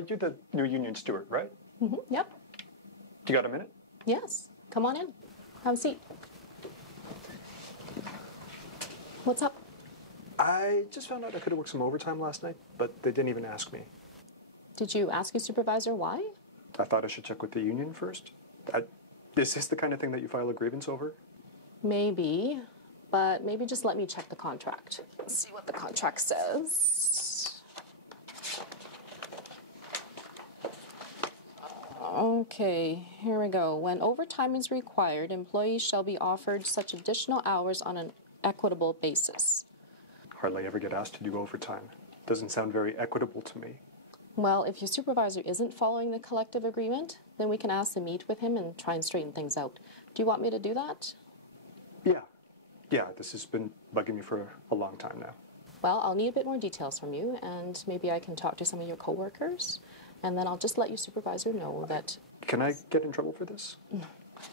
Laura, you're the new union steward, right? Yep. You got a minute? Yes. Come on in. Have a seat. What's up? I just found out I could have worked some overtime last night, but they didn't even ask me. Did you ask your supervisor why? I thought I should check with the union first. Is this the kind of thing that you file a grievance over? Maybe, but maybe just let me check the contract. Let's see what the contract says. Okay, here we go. When overtime is required, employees shall be offered such additional hours on an equitable basis. Hardly ever get asked to do overtime. Doesn't sound very equitable to me. Well, if your supervisor isn't following the collective agreement, then we can ask to meet with him and try and straighten things out. Do you want me to do that? Yeah, this has been bugging me for a long time now. Well, I'll need a bit more details from you, and maybe I can talk to some of your coworkers, and then I'll just let your supervisor know that... Can I get in trouble for this?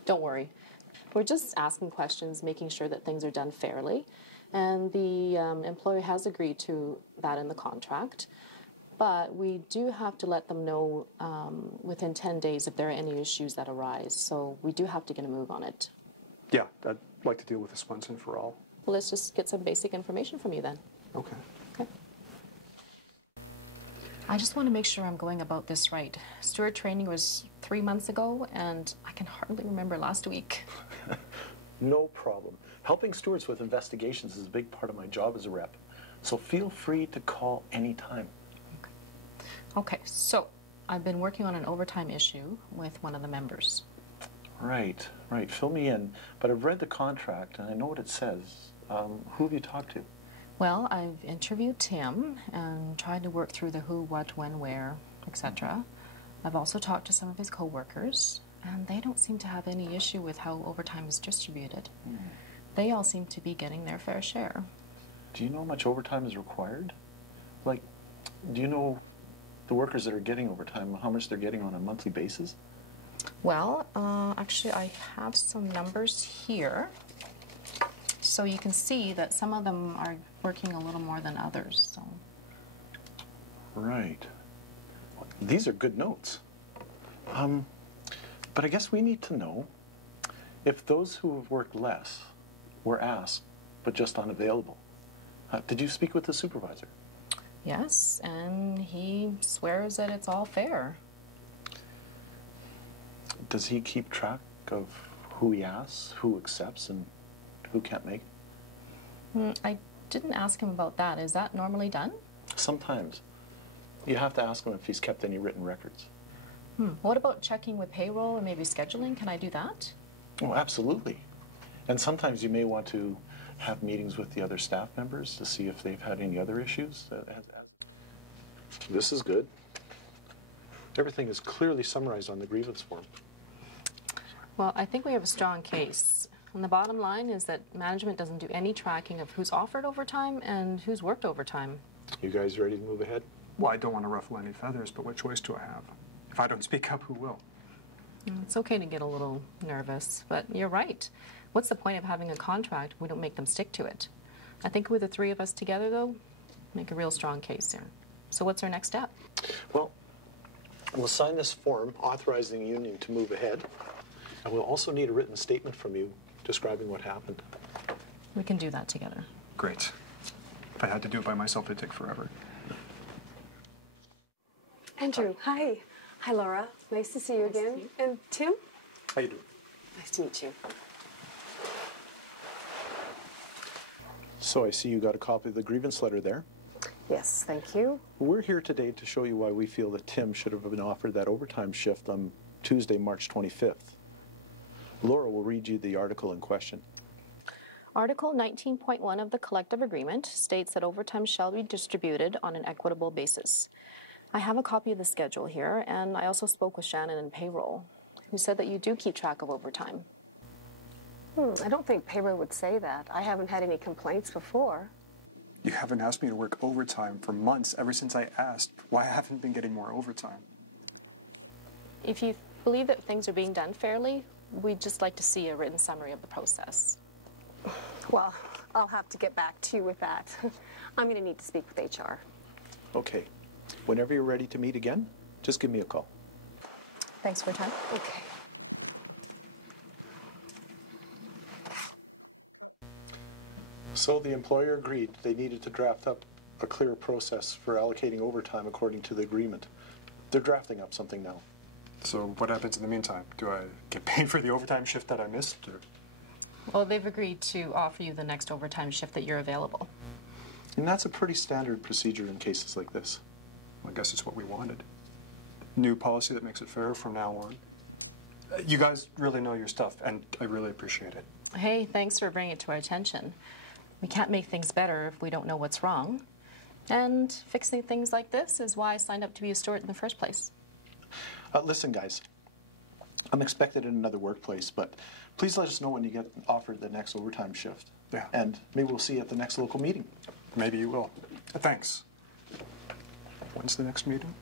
Don't worry. We're just asking questions, making sure that things are done fairly, and the employer has agreed to that in the contract, but we do have to let them know within 10 days if there are any issues that arise, so we do have to get a move on it. Yeah, I'd like to deal with this once and for all. Well, let's just get some basic information from you then. Okay. I just want to make sure I'm going about this right. Steward training was 3 months ago, and I can hardly remember last week. No problem. Helping stewards with investigations is a big part of my job as a rep, so feel free to call anytime. Okay, so I've been working on an overtime issue with one of the members. Right. Fill me in. But I've read the contract, and I know what it says. Who have you talked to? Well, I've interviewed Tim and tried to work through the who, what, when, where, etc. I've also talked to some of his co-workers, and they don't seem to have any issue with how overtime is distributed. They all seem to be getting their fair share. Do you know how much overtime is required? Like, do you know the workers that are getting overtime, how much they're getting on a monthly basis? Well, actually, I have some numbers here. So you can see that some of them are working a little more than others. So. Right. These are good notes. But I guess we need to know if those who have worked less were asked, but just unavailable. Did you speak with the supervisor? Yes, and he swears that it's all fair. Does he keep track of who he asks, who accepts, and who can't make it? I didn't ask him about that. Is that normally done? Sometimes. You have to ask him if he's kept any written records. What about checking with payroll and maybe scheduling? Can I do that? Oh, absolutely. And sometimes you may want to have meetings with the other staff members to see if they've had any other issues. This is good. Everything is clearly summarized on the grievance form. Well, I think we have a strong case. And the bottom line is that management doesn't do any tracking of who's offered overtime and who's worked overtime. You guys ready to move ahead? Well, I don't want to ruffle any feathers, but what choice do I have? If I don't speak up, who will? It's okay to get a little nervous, but you're right. What's the point of having a contract if we don't make them stick to it? I think with the three of us together, though, make a real strong case here. So what's our next step? Well, we'll sign this form authorizing the union to move ahead, and we'll also need a written statement from you describing what happened. We can do that together. Great. If I had to do it by myself, it'd take forever. Andrew, hi. Hi, Laura. Nice to see you again. And Tim? How you doing? Nice to meet you. So I see you got a copy of the grievance letter there. Yes, thank you. We're here today to show you why we feel that Tim should have been offered that overtime shift on Tuesday, March 25th. Laura will read you the article in question. Article 19.1 of the collective agreement states that overtime shall be distributed on an equitable basis. I have a copy of the schedule here, and I also spoke with Shannon in payroll, who said that you do keep track of overtime. I don't think payroll would say that. I haven't had any complaints before. You haven't asked me to work overtime for months ever since I asked why I haven't been getting more overtime. If you believe that things are being done fairly, we'd just like to see a written summary of the process. Well, I'll have to get back to you with that. I'm going to need to speak with HR. Okay. Whenever you're ready to meet again, just give me a call. Thanks for your time. Okay. So the employer agreed they needed to draft up a clear process for allocating overtime according to the agreement. They're drafting up something now. So what happens in the meantime? Do I get paid for the overtime shift that I missed? Or? Well, they've agreed to offer you the next overtime shift that you're available. And that's a pretty standard procedure in cases like this. Well, I guess it's what we wanted. New policy that makes it fair from now on. You guys really know your stuff, and I really appreciate it. Hey, thanks for bringing it to our attention. We can't make things better if we don't know what's wrong. And fixing things like this is why I signed up to be a steward in the first place. Listen, guys, I'm expected in another workplace, but please let us know when you get offered the next overtime shift. Yeah. And maybe we'll see you at the next local meeting. Maybe you will. Thanks. When's the next meeting?